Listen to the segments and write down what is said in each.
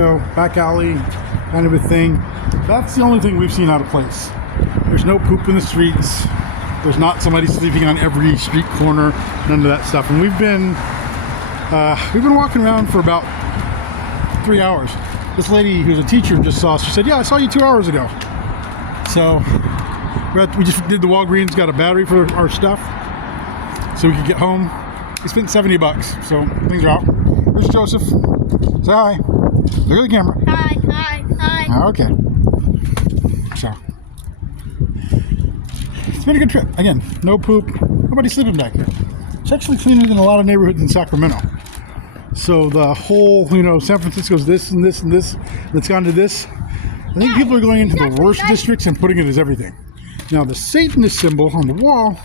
so back alley kind of a thing. That's the only thing we've seen out of place. There's no poop in the streets. There's not somebody sleeping on every street corner. None of that stuff. And we've been walking around for about 3 hours. This lady who's a teacher just saw us. She said, "Yeah, I saw you 2 hours ago." So we just did the Walgreens, got a battery for our stuff so we could get home. We spent $70, so things are out. There's Joseph. Say hi. Look at the camera. Hi. Okay. So it's been a good trip. Again, no poop. Nobody's sleeping back here. It's actually cleaner than a lot of neighborhoods in Sacramento. So the whole, San Francisco's this and this and this, and it's gone to this. I think people are going into the worst districts and putting it as everything. Now the Satanist symbol on the wall,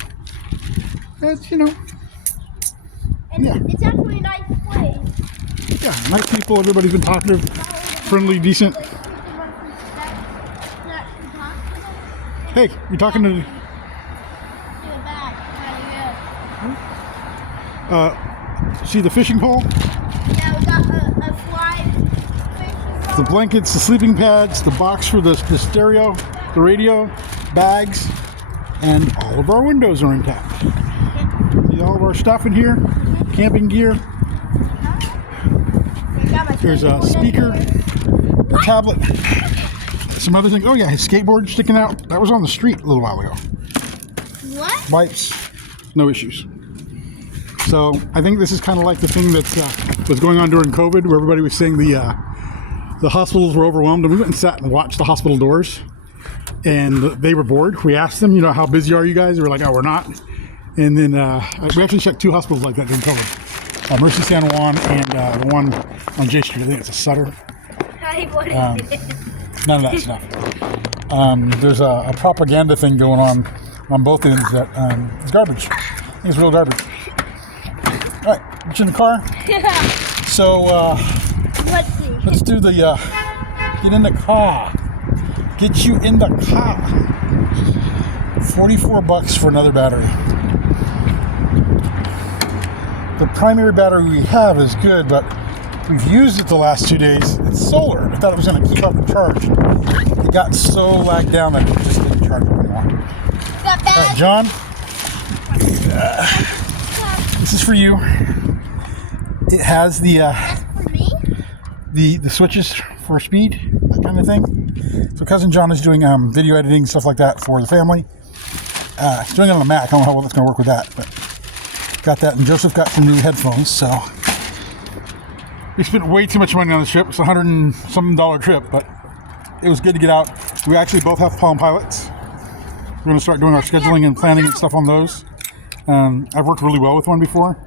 that's, And yeah. It's actually a nice place. Yeah, nice people, everybody's been talkative, friendly, decent. Hey, you're talking to... see the fishing pole? Yeah, we got a fly fishing The blankets, the sleeping pads, the box for the stereo, the radio, bags, and all of our windows are intact. See all of our stuff in here, camping gear. There's a speaker, a tablet, some other things. Oh yeah, his skateboard sticking out. That was on the street a little while ago. What? Wipes, no issues. So I think this is kind of like the thing that was going on during COVID, where everybody was saying the hospitals were overwhelmed, and we went and sat and watched the hospital doors, and they were bored. We asked them, how busy are you guys? They were like, "Oh, we're not." And then we actually checked 2 hospitals like that during COVID. Mercy San Juan and the one on J Street. I think it's a Sutter. None of that stuff. There's a propaganda thing going on both ends that is garbage. I think it's real garbage. All right, get you in the car. So let's do the get in the car. Get you in the car. $44 for another battery. The primary battery we have is good, but we've used it the last 2 days. It's solar. I thought it was going to keep up the charge. It got so lagged down that it just didn't charge anymore. John, this is for you. It has the the switches for speed, that kind of thing. So Cousin John is doing video editing, stuff like that for the family. He's doing it on a Mac. I don't know how well it's going to work with that, but got that. And Joseph got some new headphones, so we spent way too much money on this trip. It's $100 and some trip, but it was good to get out. We actually both have Palm Pilots. We're going to start doing our scheduling and planning and stuff on those. I've worked really well with one before.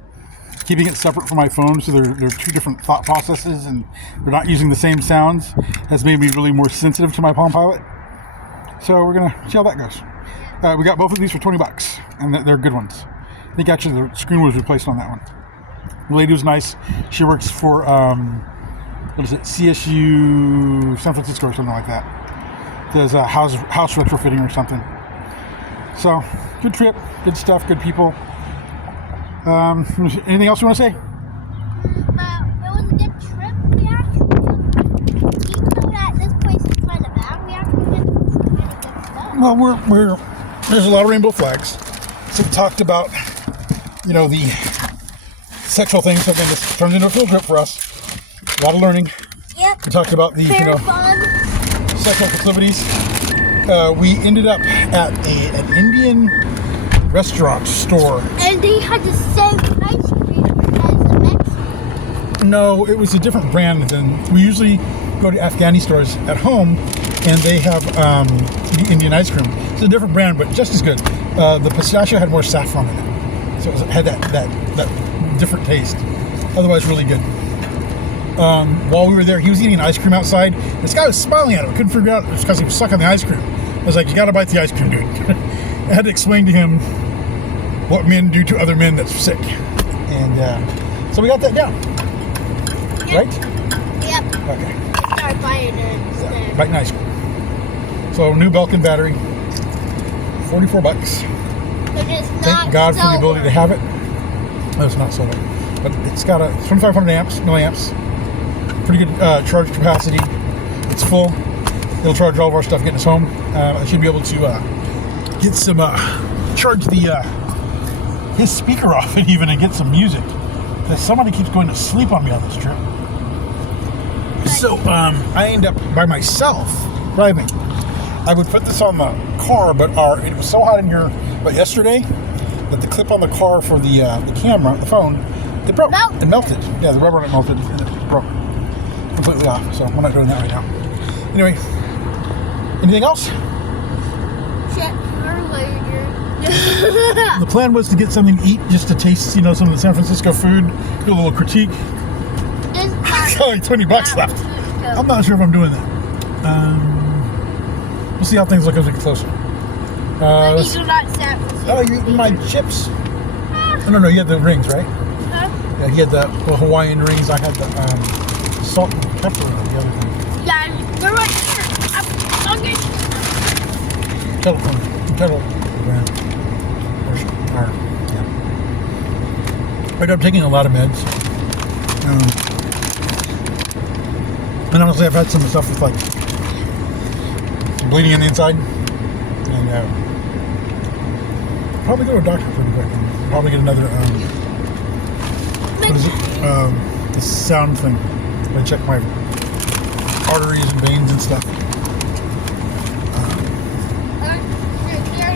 Keeping it separate from my phone, so they're 2 different thought processes, and they're not using the same sounds, has made me really more sensitive to my Palm Pilot. So we're going to see how that goes. We got both of these for $20, and they're good ones. I think actually the screen was replaced on that one. The lady was nice. She works for, CSU San Francisco or something like that. Does a house retrofitting or something. So, good trip, good stuff, good people. Anything else you want to say? It was a good trip. We actually, even that this place is kind of bad, we actually did kind of good stuff. Well, there's a lot of rainbow flags. So we talked about, the sexual things. So then this turns into a field trip for us. A lot of learning. Yep. We talked about the, Very fun. sexual proclivities. We ended up at an Indian restaurant store. And they had the same ice cream as the Mexican. No, it was a different brand than we usually go to Afghani stores at home, and they have the Indian ice cream. It's a different brand, but just as good. The pistachio had more saffron in it, so it had that different taste. Otherwise, really good. While we were there, he was eating ice cream outside. This guy was smiling at him. I couldn't figure out it was because he was sucking the ice cream. I was like, "You got to bite the ice cream, dude." I had to explain to him what men do to other men that's sick, and so we got that down. Right? Yep. Okay. Start biting it instead. Biting ice cream. So new Belkin battery, $44. Thank God for the ability to have it. No, it's not solar, but it's got a 2,500 milliamps, pretty good charge capacity. It's full. It'll charge all of our stuff getting us home. I should be able to get some charge his speaker off it even and get some music. Because somebody keeps going to sleep on me on this trip. So I end up by myself driving. I would put this on the car, but it was so hot in here. But yesterday, that the clip on the car for the camera, the phone, it broke. It melted. Yeah, the rubber on it melted and it broke completely off. So we're not doing that right now. Anyway, anything else? Check her later. The plan was to get something to eat, just to taste, some of the San Francisco food, do a little critique. There's only $20 left. I'm not sure if I'm doing that. We'll see how things look as we get closer. These are not San Francisco. Oh, you eating my chips? No, you had the rings, right? Huh? Yeah, he had the Hawaiian rings. I had the salt and pepper and the other thing. Yeah, they're right here. I'm hungry. Kettle brand. But I'm taking a lot of meds. And honestly, I've had some stuff with like bleeding on the inside. And probably go to a doctor pretty quick. Probably get another, what is it? The sound thing. I check my arteries and veins and stuff.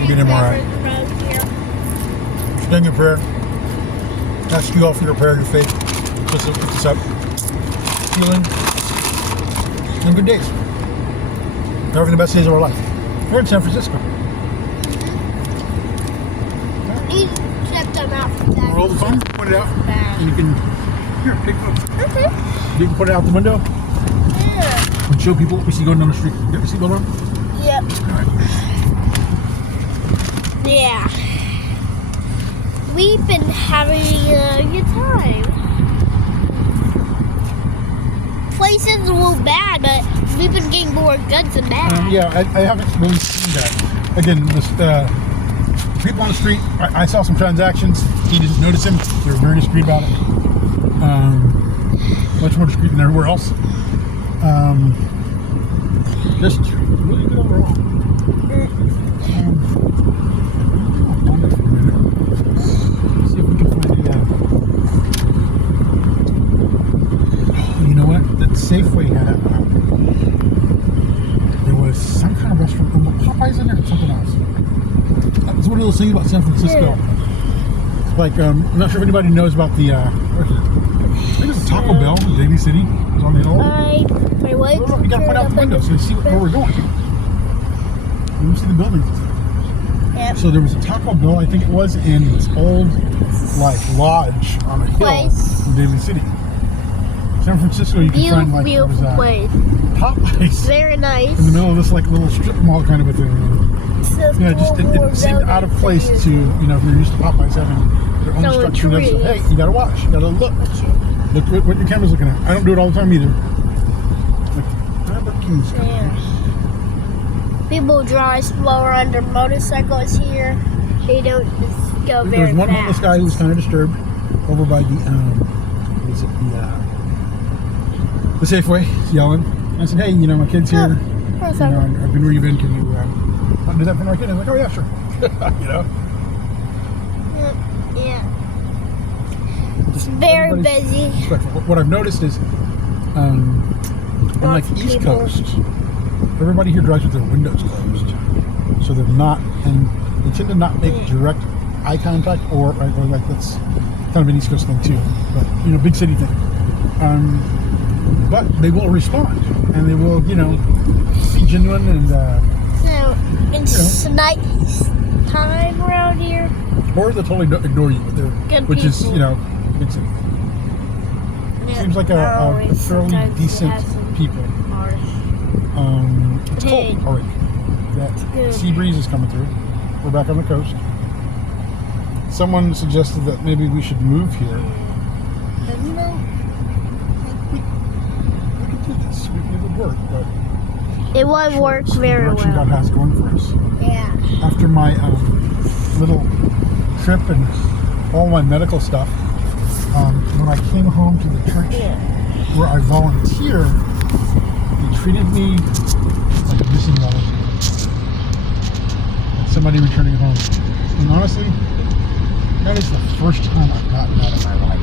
Get an MRI. Staying in prayer. Ask you all for your prayer, your faith. Just lift this up. Healing. And good days. They're having the best days of our life. We're in San Francisco. You check them out from that. Roll the phone, put it out, and you can take it. Okay. You can put it out the window Yeah. and show people what we see going down the street. Get the seatbelt on? Yep. All right. Yeah. We've been having a good time. Places were bad, but we've been getting more good than bad. Yeah, I haven't really seen that. Again, this, people on the street, I saw some transactions. He didn't notice him. They were very discreet about it. Much more discreet than everywhere else. Just really good overall. See if we can find you know what? That Safeway had there was some kind of restaurant. Popeyes in there or something else. That was one of those things about San Francisco. Like, I'm not sure if anybody knows about the, I think it's a Taco Bell in Daly City. It's on the hill. My wife. You gotta point out the window so you see where we're going. You see the buildings. Yep. So there was a Taco Bell, I think it was, in this old, like, lodge on a hill in Daly City. San Francisco, you can find, like, there was a Popeyes very nice. in the middle of this, like, little strip mall kind of a thing. Yeah, just it seemed out of place to, if you're used to Popeyes having their own structure. Hey, you gotta watch, you gotta look what your camera's looking at. I don't do it all the time either. Like, people drive slower on their motorcycles here. They don't just go very fast. There was one homeless guy who was kind of disturbed over by the Safeway, yelling. I said, hey, my kid's here. I've been where you've been. Can you do that for my kid? I was like, oh yeah, sure. Yeah. It's very busy. What I've noticed is, on like East Coast, everybody here drives with their windows closed, so they're not, and they tend to not make direct eye contact, or like that's kind of an East Coast thing too. But big city thing. But they will respond, and they will, be genuine and. It's night time around here. Or they'll totally ignore you, but which is, big city. Yeah, seems like a fairly decent people. It's cold already. That sea breeze is coming through. We're back on the coast. Someone suggested that maybe we should move here. And we could do this. It would work, but it would work very well. God has going for us. Yeah. After my little trip and all my medical stuff, when I came home to the church where I volunteer, they treated me like a missing relative. Like somebody returning home. And honestly, that is the first time I've gotten that in my life.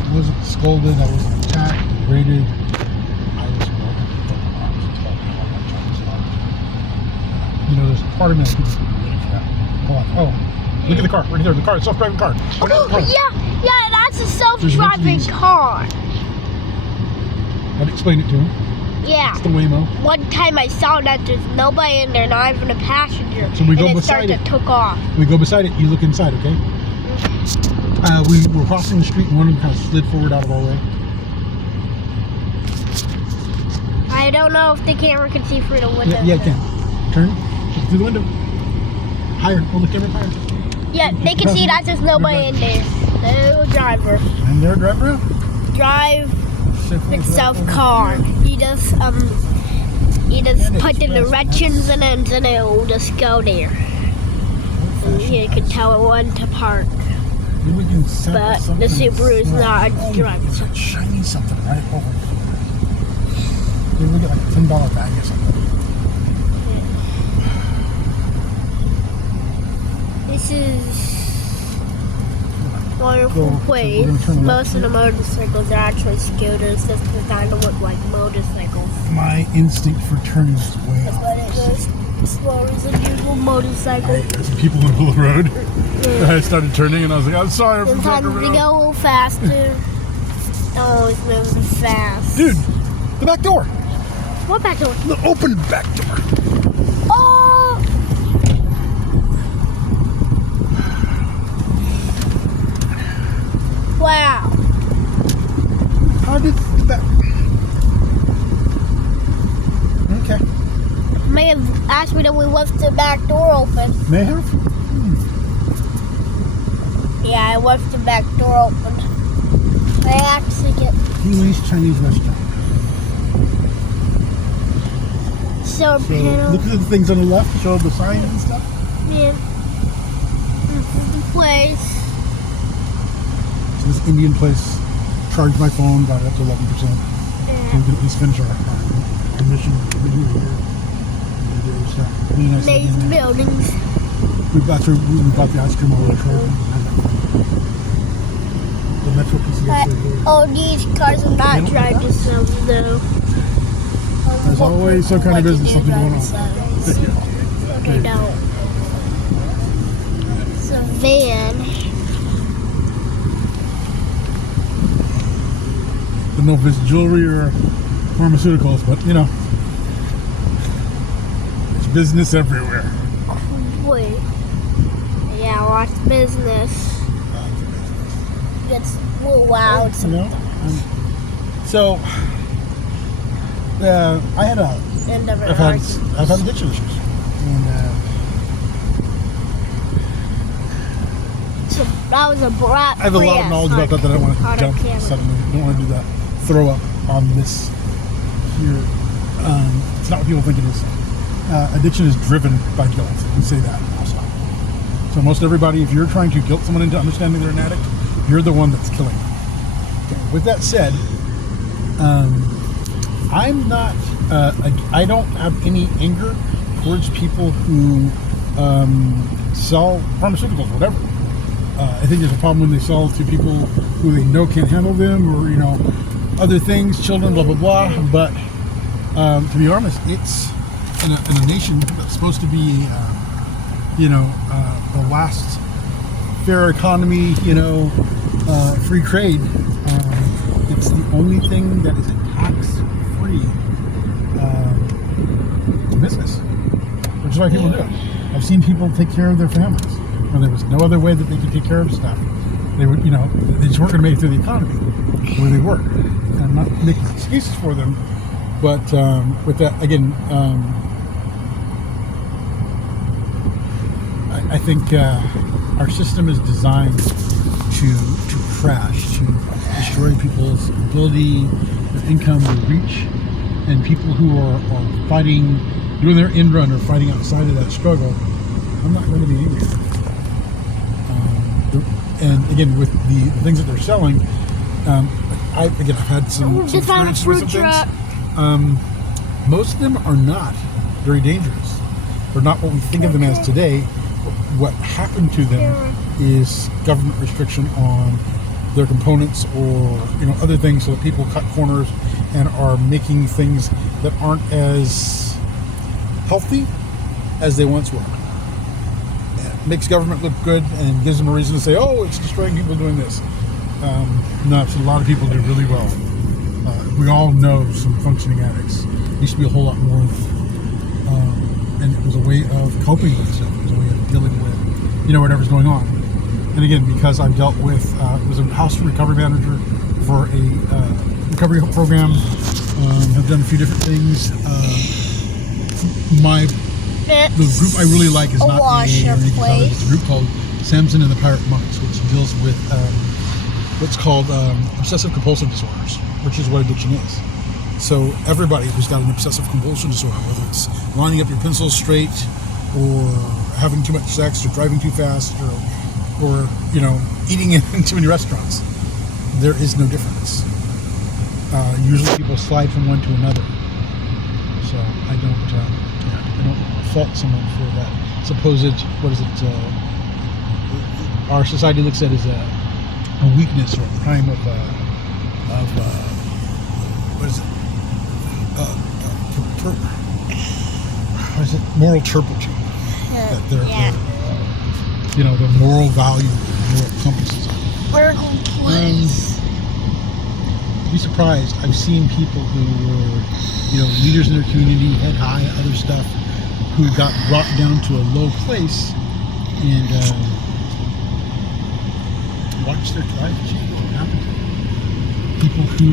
I wasn't scolded, I wasn't attacked, berated. I was welcomed with open arms and told me how much I was loved. You know, there's a part of me that keeps waiting for that. Hold on. Oh, look at the car, right there. The car, self-driving car. Oh, yeah, that's a self-driving car. I'd explain it to him. Yeah. It's the Waymo. One time I saw that there's nobody in there, not even a passenger. So we go and beside it. took off. We go beside it, you look inside, okay? We were crossing the street and one of them kind of slid forward out of our way. I don't know if the camera can see through the window. Yeah, it can. Turn through the window. Higher, hold the camera higher. Yeah, they can see that there's nobody in there. No driver. And there, driver. Drive itself car. You just put the directions in and then it'll just go there. You can tell it when to park. Maybe we can set But something the Subaru is not driving. It's like shiny something right over here. Maybe we get like a $10 bag or something. This is wonderful So place. we're gonna turn Most of left the motorcycles are actually scooters, just designed to look like motorcycles. My instinct for turning is way But off. it goes slower than usual motorcycle. There's some people in the middle of the road. I started turning and I was like, I'm sorry. I'm Sometimes from we go a little faster. Always moving fast. Dude, the back door. What back door? The open back door. Oh! Wow. How did that? Okay. May have asked me that we left the back door open. May have. Yeah, I left the back door open. I actually get Kiwi's Chinese restaurant. solar So panel. look at the things on the left. Show the signs and stuff. Man, this is the place. So this Indian place charged my phone, got it up to 11%. So we can at least finish our mission video here. Really nice Nice looking. buildings. We bought the ice cream over there. The Metro PCS. Oh, these cars are not drive themselves though. There's always some kind of business, something going on. They don't. It's a van. Don't know if it's jewelry or pharmaceuticals, but you know, it's business everywhere. Wait. Yeah, watch business. It's a little loud. You know. So, I had End of it. I've had addiction issues, and So that was a brat. I have a lot of knowledge about that I don't want to jump suddenly. I don't want to do that. Throw up on this here. It's not what people think it is. Addiction is driven by guilt. We say that also. So most everybody, if you're trying to guilt someone into understanding they're an addict, you're the one that's killing them. Okay. With that said, I'm not. I don't have any anger towards people who sell pharmaceuticals, whatever. I think there's a problem when they sell to people who they know can't handle them, or other things, children, blah blah blah. But to be honest, it's in a nation that's supposed to be, the last fair economy, free trade. It's the only thing that is a tax-free business, which is why people do it. I've seen people take care of their families when there was no other way that they could take care of stuff. They would, they just weren't going to make it through the economy the way they were. And I'm not making excuses for them, but with that, again, I think our system is designed to crash, to destroy people's ability, their income, their reach, and people who are fighting, doing their end run or fighting outside of that struggle. I'm not going to be angry. And again, with the things that they're selling, I've had some Just found a experience with fruit some truck. things. Most of them are not very dangerous. They're not what we think of them as today. What happened to them is government restriction on their components or other things, so that people cut corners and are making things that aren't as healthy as they once were. It makes government look good and gives them a reason to say, oh, it's destroying people doing this. No, a lot of people do really well. We all know some functioning addicts. There used to be a whole lot more of them. And it was a way of coping with stuff. It was a way of dealing with, whatever's going on. And again, because I've dealt with, was a house recovery manager for a recovery program. Have done a few different things. The group I really like is not AA or anything like that. It's a group called Samson and the Pirate Monks, which deals with what's called obsessive compulsive disorders, which is what addiction is. So everybody who's got an obsessive compulsive disorder, whether it's lining up your pencils straight, or having too much sex, or driving too fast, or eating in too many restaurants, there is no difference. Usually people slide from one to another. So I don't fault someone for that supposed, our society looks at as a weakness or a crime of moral turpitude. That the moral value, moral compasses. You'd be surprised. I've seen people who were, leaders in their community, head high, other stuff, who got brought down to a low place and watched their life change. What happened to them? People who,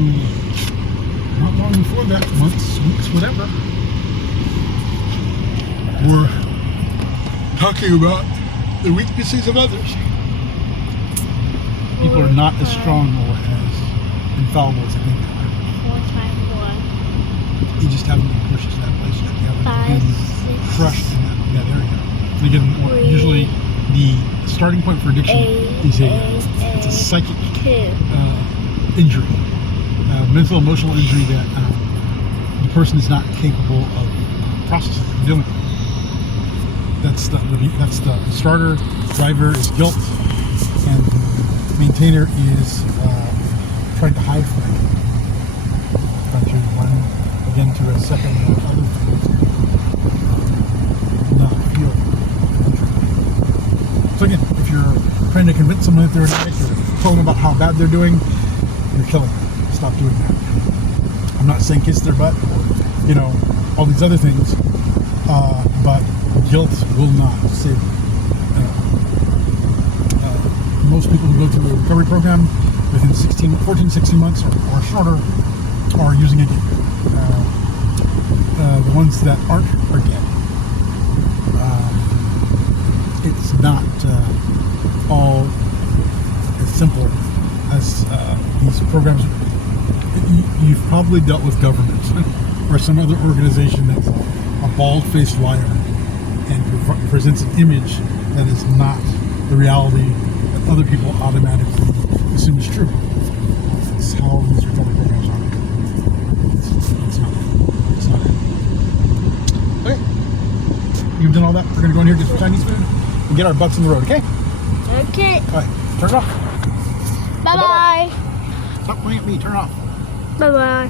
not long before that, months, weeks, whatever, were talking about the weaknesses of others. People are not as strong or as infallible as I think they are. You just haven't been pushed to that place yet. You haven't been crushed in that area. And again, usually the starting point for addiction is it's a psychic injury, mental, emotional injury that the person is not capable of processing and dealing with. That's the starter. Driver is guilt, and the maintainer is trying to hide from it. Trying to run again to a second or other things. Not feel injury. So again, if you're trying to convince someone that they're an addict or tell them about how bad they're doing, you're killing them. Stop doing that. I'm not saying kiss their butt or all these other things, but guilt will not save you. Most people who go through a recovery program within 14, 16 months or shorter are using again. The ones that aren't are dead. It's not all as simple as these programs. You've probably dealt with government or some other organization that's a bald-faced liar and presents an image that is not the reality that other people automatically assume is true. That's how these recovery programs are. It's not it. Okay. You've done all that. We're going to go in here, get some Chinese food, and get our butts in the road, okay? Okay. All right. Turn it off. Bye-bye. Stop pointing at me. Turn it off. Bye-bye.